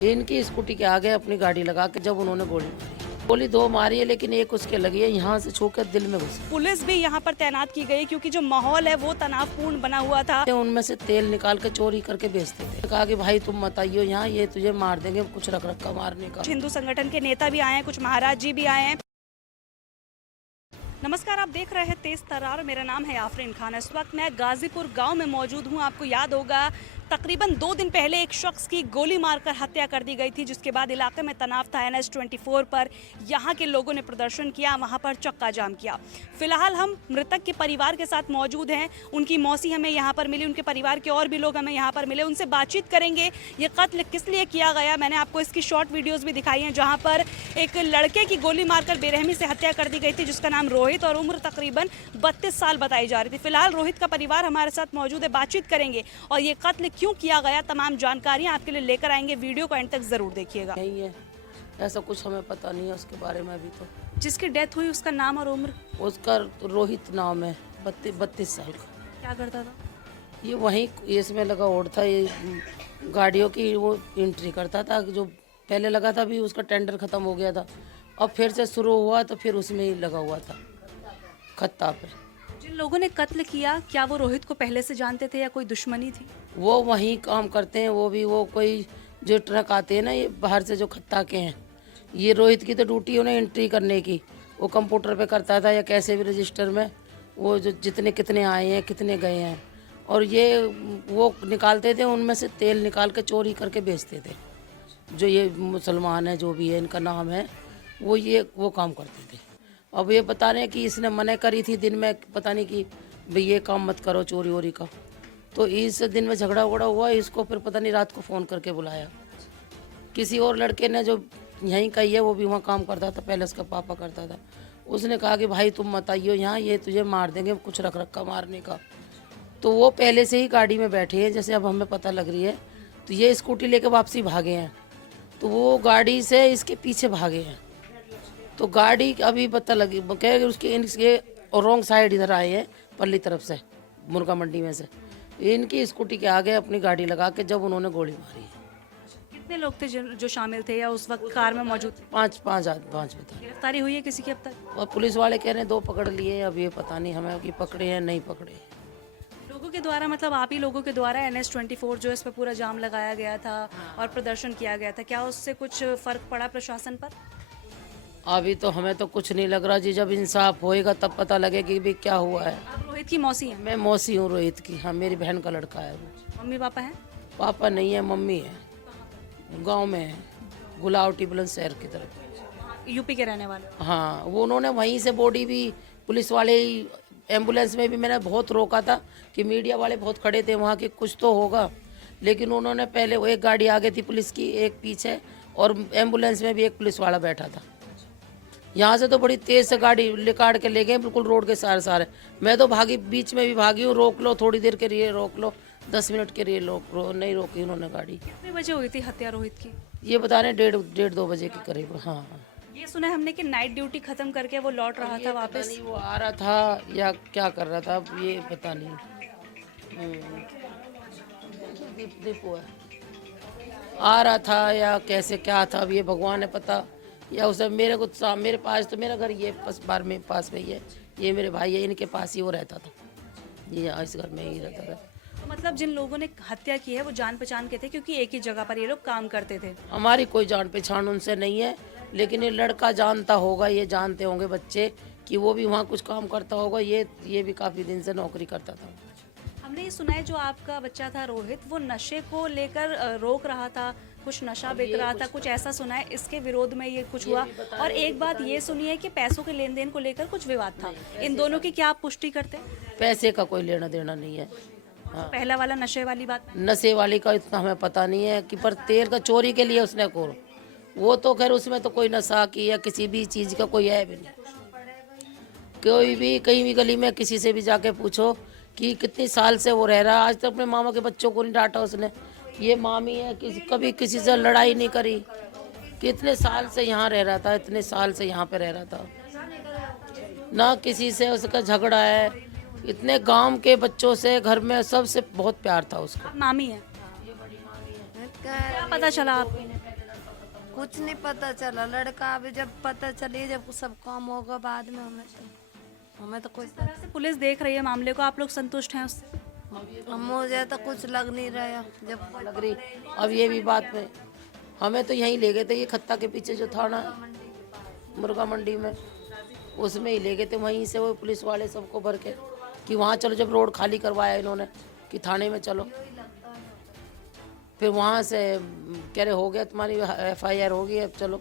इनकी स्कूटी के आगे अपनी गाड़ी लगा के जब उन्होंने गोली दो मारी है, लेकिन एक उसके लगी है, यहाँ से छू कर दिल में घुसी। पुलिस भी यहाँ पर तैनात की गई क्योंकि जो माहौल है वो तनावपूर्ण बना हुआ था। उनमें से तेल निकाल के चोरी करके बेचते थे। कहा कि भाई तुम मत आइयो यहाँ, ये तुझे मार देंगे, कुछ रख रखा मारने का। हिंदू संगठन के नेता भी आए हैं, कुछ महाराज जी भी आए हैं। नमस्कार, आप देख रहे हैं तेज तर्रार। मेरा नाम है आफरीन खान। इस वक्त मैं गाजीपुर गांव में मौजूद हूं। आपको याद होगा तकरीबन 2 दिन पहले एक शख्स की गोली मारकर हत्या कर दी गई थी, जिसके बाद इलाके में तनाव था। NH 24 पर यहां के लोगों ने प्रदर्शन किया, वहां पर चक्का जाम किया। फिलहाल हम मृतक के परिवार के साथ मौजूद हैं। उनकी मौसी हमें यहाँ पर मिली, उनके परिवार के और भी लोग हमें यहाँ पर मिले। उनसे बातचीत करेंगे। ये कत्ल किस लिए किया गया, मैंने आपको इसकी शॉर्ट वीडियोज़ भी दिखाई हैं, जहाँ पर एक लड़के की गोली मारकर बेरहमी से हत्या कर दी गई थी, जिसका नाम रोहित और उम्र तकरीबन 32 साल बताई जा रही थी। फिलहाल रोहित का परिवार हमारे साथ मौजूद है, बातचीत करेंगे और ये कत्ल क्यों किया गया, तमाम जानकारियां आपके लिए लेकर आएंगे। वीडियो को एंड तक जरूर देखिएगा। नहीं है, ऐसा कुछ हमें पता नहीं है उसके बारे में अभी तो। जिसकी डेथ हुई उसका नाम और उम्र? उसका रोहित नाम है, 32 साल का। क्या करता था? ये वहीं इसमें लगा ओढ़ था, ये गाड़ियों की वो एंट्री करता था। जो पहले लगा था, अभी उसका टेंडर खत्म हो गया था, अब फिर से शुरू हुआ तो फिर उसमें ही लगा हुआ था खत्ता पे। जिन लोगों ने कत्ल किया, क्या वो रोहित को पहले से जानते थे या कोई दुश्मनी थी? वो वहीं काम करते हैं, वो कोई जो ट्रक आते हैं ना, ये बाहर से जो खत्ता के हैं, ये रोहित की तो ड्यूटी है उन्हें एंट्री करने की। वो कंप्यूटर पे करता था या कैसे भी रजिस्टर में, वो जो जितने कितने आए हैं कितने गए हैं, और ये वो निकालते थे, उनमें से तेल निकाल के चोरी करके बेचते थे। जो ये मुसलमान है, जो भी है इनका नाम है, वो काम करते थे। अब ये बता रहे हैं कि इसने मना करी थी दिन में, पता नहीं कि भाई ये काम मत करो चोरी वोरी का, तो इस दिन में झगड़ा वगड़ा हुआ। इसको फिर पता नहीं रात को फ़ोन करके बुलाया। किसी और लड़के ने जो यहीं का ही है, वो भी वहाँ काम करता था, पहले उसका पापा करता था। उसने कहा कि भाई तुम मत आइयो यहाँ, ये तुझे मार देंगे, कुछ रख रखा मारने का। तो वो पहले से ही गाड़ी में बैठे हैं, जैसे अब हमें पता लग रही है। तो ये स्कूटी लेके वापसी भागे हैं, तो वो गाड़ी से इसके पीछे भागे हैं। तो गाड़ी अभी पता लगी, कह उसके रॉन्ग साइड इधर आए हैं, पल्ली तरफ से, मुर्गा मंडी में से। इनकी स्कूटी के आगे अपनी गाड़ी लगा के जब उन्होंने गोली मारी है। कितने लोग थे जो शामिल थे या उस वक्त कार में मौजूद थे? पाँच बता। गिरफ्तारी हुई है किसी की अब तक? और पुलिस वाले कह रहे हैं 2 पकड़ लिए, अब ये पता नहीं हमें कि पकड़े हैं नहीं पकड़े। लोगों के द्वारा, मतलब आप ही लोगों के द्वारा NH 24 जो इस पर पूरा जाम लगाया गया था और प्रदर्शन किया गया था, क्या उससे कुछ फर्क पड़ा प्रशासन पर? अभी तो हमें तो कुछ नहीं लग रहा जी, जब इंसाफ होएगा तब पता लगेगा कि भी क्या हुआ है। आप रोहित की मौसी हैं? मैं मौसी हूँ रोहित की। हाँ, मेरी बहन का लड़का है वो। मम्मी पापा हैं? पापा नहीं है, मम्मी है, गांव में है, गुलावटी बुलंदशहर की तरफ। यूपी के रहने वाले? हाँ, वो उन्होंने वहीं से बॉडी भी, पुलिस वाले ही, एम्बुलेंस में भी मैंने बहुत रोका था कि मीडिया वाले बहुत खड़े थे वहाँ के, कुछ तो होगा, लेकिन उन्होंने पहले वो एक गाड़ी आगे थी पुलिस की, एक पीछे, और एम्बुलेंस में भी एक पुलिस वाला बैठा था। यहाँ से तो बड़ी तेज से गाड़ी निकाल के ले गए, बिल्कुल रोड के सारे। मैं तो भागी, बीच में भी भागी हूँ, रोक लो थोड़ी देर के लिए, रोक लो 10 मिनट के लिए, नहीं रोकी उन्होंने गाड़ी। कितने बजे हुई थी हत्या रोहित की? ये बता रहे 1:30-2 बजे के करीब। हाँ, ये सुना है हमने कि नाइट ड्यूटी खत्म करके वो लौट रहा था वापस। नहीं वो आ रहा था या क्या कर रहा था, अब ये पता नहीं। दीपू है, आ रहा था या कैसे क्या था, अब ये भगवान है पता। या उसे मेरे पास तो मेरा घर ये बार में पास में ही है, ये मेरे भाई है, इनके पास ही वो रहता था, ये इस घर में ही रहता था। तो मतलब जिन लोगों ने हत्या की है वो जान पहचान के थे, क्योंकि एक ही जगह पर ये लोग काम करते थे? हमारी कोई जान पहचान उनसे नहीं है, लेकिन ये लड़का जानता होगा, ये जानते होंगे बच्चे कि वो भी वहाँ कुछ काम करता होगा। ये भी काफ़ी दिन से नौकरी करता था। हमने ये सुना है जो आपका बच्चा था रोहित, वो नशे को लेकर रोक रहा था, कुछ नशा बेच रहा था, कुछ ऐसा सुना है, इसके विरोध में ये कुछ हुआ। और एक बात ये सुनी है कि पैसों के लेन देन को लेकर कुछ विवाद था। इन दोनों की क्या आप पुष्टि करते हैं? पैसे का कोई लेना देना नहीं है। हाँ। पहला वाला नशे वाली बात? नशे वाली का इतना हमें पता नहीं है कि, पर तेल का चोरी के लिए उसने को, वो तो खैर उसमें तो कोई नशा की या किसी भी चीज़ का कोई है भी नहीं। कोई भी कहीं भी गली में किसी से भी जाके पूछो कि कितने साल से वो रह रहा है, आज तक अपने मामा के बच्चों को नहीं डांटा उसने। ये मामी है, कभी किसी से लड़ाई नहीं करी, कितने साल से यहाँ रह रहा था, इतने साल से यहाँ पे रह रहा था, ना किसी से उसका झगड़ा है। इतने गांव के बच्चों से, घर में सबसे बहुत प्यार था उसका। मामी है? क्या पता चला आपको? कुछ नहीं पता चला। लड़का अभी जब पता चली, जब सब काम होगा बाद में, हमें तो कुछ तरह से पुलिस देख रही है मामले को, आप लोग संतुष्ट हैं उससे? मुझे तो कुछ लग नहीं रहा जब लग रही। अब ये भी बात में हमें तो यहीं ले गए थे, ये खत्ता के पीछे जो थाना है, मुर्गा मंडी में, उसमें ही ले गए थे। वहीं से वो पुलिस वाले सबको भर के कि वहाँ चलो, जब रोड खाली करवाया इन्होंने कि थाने में चलो, फिर वहाँ से कह रहे हो गया तुम्हारी FIR हो गई, अब चलो।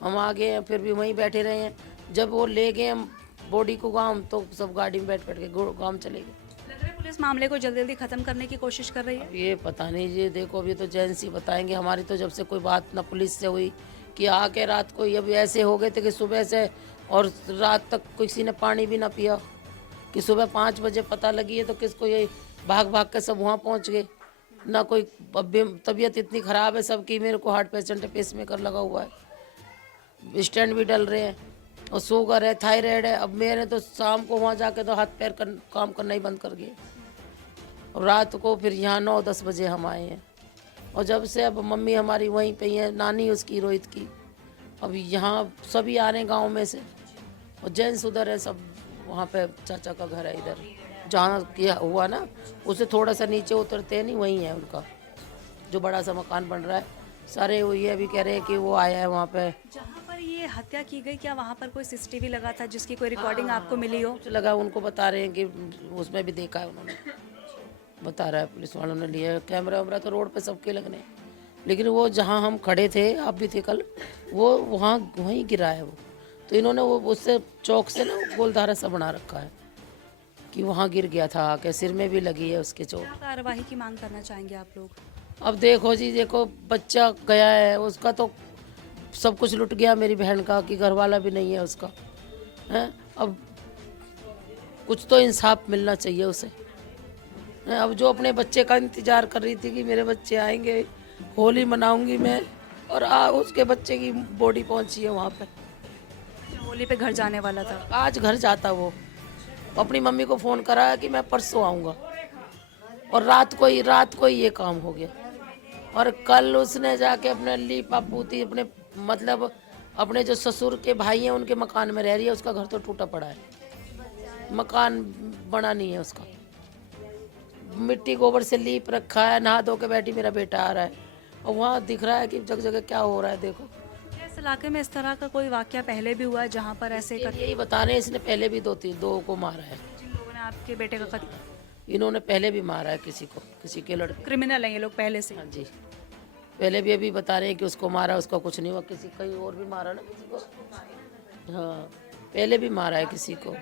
हम आ गए हैं, फिर भी वहीं बैठे रहे हैं। जब वो ले गए हम बॉडी को गांव, तो सब गाड़ी में बैठ के गांव चले गए। लग रहा है पुलिस मामले को जल्दी जल्दी खत्म करने की कोशिश कर रही है। अब ये पता नहीं जी, देखो अभी तो एजेंसी बताएंगे। हमारी तो जब से कोई बात ना पुलिस से हुई कि आके रात को, अब ऐसे हो गए थे कि सुबह से और रात तक किसी ने पानी भी ना पिया, कि सुबह 5 बजे पता लगी है तो किसको, ये भाग भाग के सब वहाँ पहुँच गए ना। कोई अब तबीयत इतनी ख़राब है सबकी, मेरे को हार्ट पेशेंट है, पेसमेकर लगा हुआ है, स्टैंड भी डल रहे हैं, और शुगर है, थायराइड है। अब मेरे तो शाम को वहाँ जाके तो हाथ पैर काम करना ही बंद कर गए, और रात को फिर यहाँ 9-10 बजे हम आए हैं। और जब से अब मम्मी हमारी वहीं पे ही है, नानी उसकी रोहित की, अब यहाँ सभी आ रहे हैं गाँव में से, और जेंट्स उधर है सब, वहाँ पे चाचा का घर है इधर जहाँ किया हुआ ना, उससे थोड़ा सा नीचे उतरते हैं नहीं, वहीं है उनका जो बड़ा सा मकान बन रहा है। सारे वही अभी कह रहे हैं कि वो आया है वहाँ पे। जहाँ पर ये हत्या की गई, क्या वहाँ पर कोई CCTV लगा था जिसकी कोई रिकॉर्डिंग आपको मिली हो? कुछ लगा, उनको बता रहे हैं कि उसमें भी देखा है उन्होंने, बता रहा है पुलिस वालों ने लिया कैमरा वैमरा तो रोड पे सबके लगने, लेकिन वो जहाँ हम खड़े थे, आप भी थे कल, वो वहीं गिरा है वो। तो इन्होंने वो उससे चौक से ना गोलधारा सा बना रखा है कि वहाँ गिर गया था आके, सिर में भी लगी है उसके चोट। क्या कार्रवाई की मांग करना चाहेंगे आप लोग? अब देखो जी, देखो बच्चा गया है, उसका तो सब कुछ लुट गया, मेरी बहन का, कि घर वाला भी नहीं है उसका, है। अब कुछ तो इंसाफ मिलना चाहिए उसे। अब जो अपने बच्चे का इंतजार कर रही थी कि मेरे बच्चे आएंगे, होली मनाऊंगी मैं, और उसके बच्चे की बॉडी पहुंची है वहाँ पे। होली पे घर जाने वाला था। आज घर जाता वो, अपनी मम्मी को फ़ोन करा कि मैं परसों आऊँगा, और रात को ही ये काम हो गया। और कल उसने जाके अपने लीपा पोती, अपने मतलब अपने जो ससुर के भाई हैं उनके मकान में रह रही है। उसका घर तो टूटा पड़ा है, मकान बना नहीं है उसका, मिट्टी गोबर से लीप रखा है, नहा धो के बैठी मेरा बेटा आ रहा है, और वहाँ दिख रहा है कि जगह जगह क्या हो रहा है। देखो इस इलाके में इस तरह का कोई वाकया पहले भी हुआ है जहाँ पर ऐसे यही बता रहे हैं, इसने पहले भी दो को मारा है। जिन लोगों ने आपके बेटे का कत्ल, इन्होंने पहले भी मारा है किसी को, किसी के लड़के। क्रिमिनल हैं ये लोग पहले से। हाँ जी, पहले भी अभी बता रहे हैं कि उसको मारा, उसका कुछ नहीं हुआ, किसी कहीं और भी मारा ना किसी को। हाँ, पहले भी मारा है किसी को।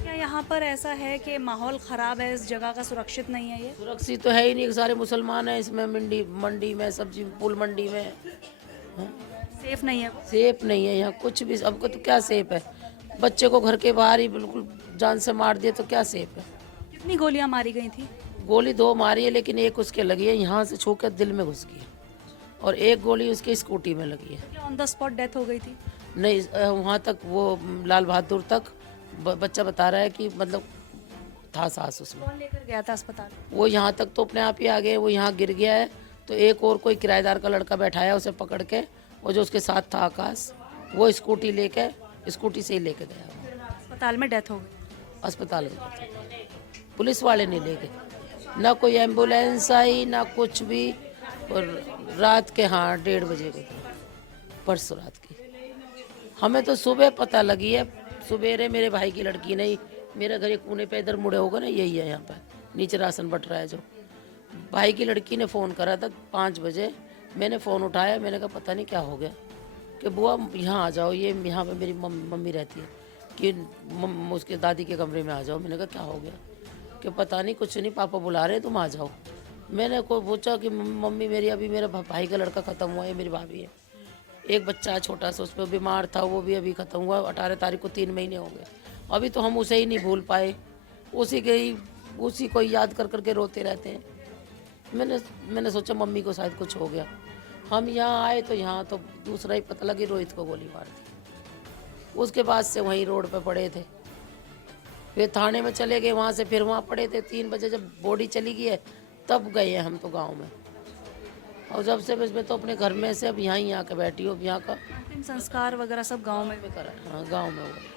क्या यहाँ पर ऐसा है कि माहौल ख़राब है, इस जगह का सुरक्षित नहीं है ये? सुरक्षित तो है ही नहीं, सारे मुसलमान हैं इसमें, मंडी में, सब्जी फूल मंडी में। सेफ नहीं है? सेफ नहीं है यहाँ कुछ भी। अब तो क्या सेफ है, बच्चे को घर के बाहर ही बिल्कुल जान से मार दिए तो क्या सेफ है। कितनी गोलियाँ मारी गई थी? गोली 2 मारी है, लेकिन एक उसके लगी है यहाँ से छू के दिल में घुस गई, और एक गोली उसकी स्कूटी में लगी है। ऑन द स्पॉट डेथ हो गई थी? नहीं, वहाँ तक वो लाल बहादुर तक बच्चा बता रहा है कि मतलब था सांस उसमें। कौन लेकर गया था अस्पताल? वो यहाँ तक तो अपने आप ही आ गए, वो यहाँ गिर गया है, तो एक और कोई किराएदार का लड़का बैठाया उसे पकड़ के, और जो उसके साथ था आकाश, वो स्कूटी लेके, स्कूटी से ही लेके गया। अस्पताल में डेथ हो गई? अस्पताल में गए थे, पुलिस वाले नहीं ले गए, ना कोई एम्बुलेंस आई ना कुछ भी। और रात के 1:30 बजे को, परसों रात की, हमें तो सुबह पता लगी है। सुबेरे मेरे भाई की लड़की ने, मेरे घर एक कोने पे इधर मुड़े होगा ना, यही है यहाँ पे नीचे राशन बट रहा है जो, भाई की लड़की ने फ़ोन करा था 5 बजे। मैंने फ़ोन उठाया, मैंने कहा पता नहीं क्या हो गया, कि बुआ यहाँ आ जाओ, ये यहाँ पे मेरी मम्मी रहती है, कि उसके दादी के कमरे में आ जाओ। मैंने कहा क्या हो गया, कि पता नहीं कुछ नहीं, पापा बुला रहे तुम आ जाओ। मैंने को पूछा कि मम्मी मेरी, अभी मेरे भाई का लड़का ख़त्म हुआ है, मेरी भाभी है, एक बच्चा छोटा सा उस पर बीमार था, वो भी अभी ख़त्म हुआ, 18 तारीख को 3 महीने हो गए, अभी तो हम उसे ही नहीं भूल पाए, उसी को याद कर करके रोते रहते हैं। मैंने सोचा मम्मी को शायद कुछ हो गया। हम यहाँ आए तो यहाँ तो दूसरा ही पता लगी, रोहित को गोली मार दी। उसके बाद से वहीं रोड पे पड़े थे, फिर थाने में चले गए, वहाँ से फिर वहाँ पड़े थे। 3 बजे जब बॉडी चली गई है तब गए हम तो गांव में। और जब से मैं तो अपने घर में से अब यहाँ आके बैठी हूँ, अब यहाँ का अंतिम संस्कार वगैरह सब गांव में करा। हाँ, गाँव में हुआ।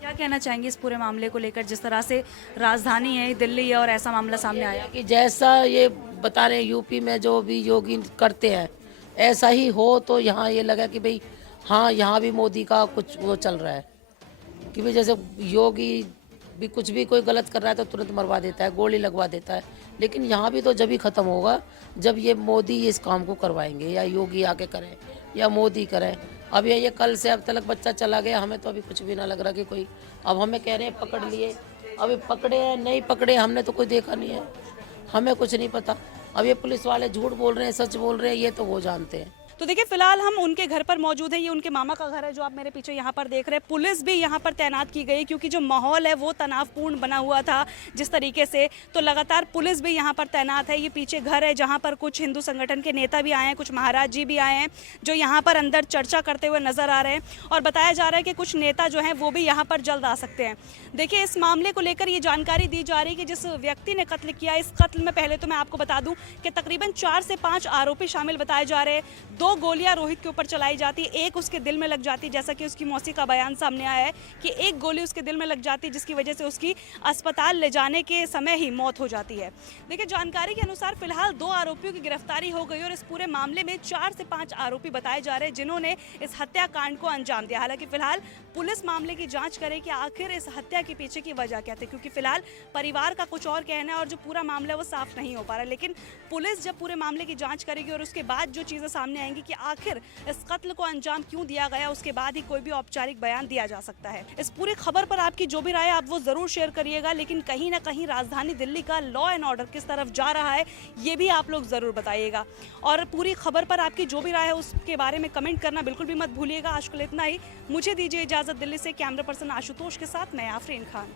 क्या कहना चाहेंगे इस पूरे मामले को लेकर, जिस तरह से राजधानी है दिल्ली है और ऐसा मामला सामने आया? कि जैसा ये बता रहे हैं यूपी में जो भी योगी करते हैं ऐसा ही हो, तो यहाँ ये लगा कि भाई हाँ यहाँ भी मोदी का कुछ वो चल रहा है कि भाई जैसे योगी भी कुछ भी कोई गलत कर रहा है तो तुरंत मरवा देता है, गोली लगवा देता है। लेकिन यहाँ भी तो जब ही ख़त्म होगा जब ये मोदी इस काम को करवाएंगे, या योगी आके करें या मोदी करें। अब ये कल से अब तक बच्चा चला गया, हमें तो अभी कुछ भी ना लग रहा कि कोई, अब हमें कह रहे हैं पकड़ लिए, अभी पकड़े हैं नहीं पकड़े हमने तो कोई देखा नहीं है, हमें कुछ नहीं पता। अब ये पुलिस वाले झूठ बोल रहे हैं सच बोल रहे हैं ये तो वो जानते हैं। तो देखिए फिलहाल हम उनके घर पर मौजूद हैं। ये उनके मामा का घर है जो आप मेरे पीछे यहाँ पर देख रहे हैं। पुलिस भी यहाँ पर तैनात की गई क्योंकि जो माहौल है वो तनावपूर्ण बना हुआ था जिस तरीके से, तो लगातार पुलिस भी यहाँ पर तैनात है। ये पीछे घर है जहाँ पर कुछ हिंदू संगठन के नेता भी आए हैं, कुछ महाराज जी भी आए हैं जो यहाँ पर अंदर चर्चा करते हुए नजर आ रहे हैं। और बताया जा रहा है कि कुछ नेता जो हैं वो भी यहाँ पर जल्द आ सकते हैं। देखिए इस मामले को लेकर ये जानकारी दी जा रही है कि जिस व्यक्ति ने कत्ल किया, इस कत्ल में पहले तो मैं आपको बता दूं कि तकरीबन 4 से 5 आरोपी शामिल बताए जा रहे हैं। 2 गोलियां रोहित के ऊपर चलाई जाती, एक उसके दिल में लग जाती, जैसा कि उसकी मौसी का बयान सामने आया है कि एक गोली उसके दिल में लग जाती जिसकी वजह से उसकी अस्पताल ले जाने के समय ही मौत हो जाती है। देखिए जानकारी के अनुसार फिलहाल 2 आरोपियों की गिरफ्तारी हो गई और इस पूरे मामले में 4 से 5 आरोपी बताए जा रहे हैं जिन्होंने इस हत्याकांड को अंजाम दिया। हालांकि फिलहाल पुलिस मामले की जांच करे कि आखिर इस हत्या के पीछे की वजह क्या थी, क्योंकि फिलहाल परिवार का कुछ और कहना है और जो पूरा मामला है वो साफ नहीं हो पा रहा। लेकिन पुलिस जब पूरे मामले की जांच करेगी और उसके बाद जो चीज़ें सामने आएंगी कि आखिर इस कत्ल को अंजाम क्यों दिया गया, उसके बाद ही कोई भी औपचारिक बयान दिया जा सकता है। इस पूरी खबर पर आपकी जो भी राय है आप वो जरूर शेयर करिएगा, लेकिन कहीं ना कहीं राजधानी दिल्ली का लॉ एंड ऑर्डर किस तरफ जा रहा है ये भी आप लोग जरूर बताइएगा। और पूरी खबर पर आपकी जो भी राय है उसके बारे में कमेंट करना बिल्कुल भी मत भूलिएगा। आज के लिए इतना ही, मुझे दीजिए इजाजत। दिल्ली से कैमरा पर्सन आशुतोष के साथ मैं आफरीन खान।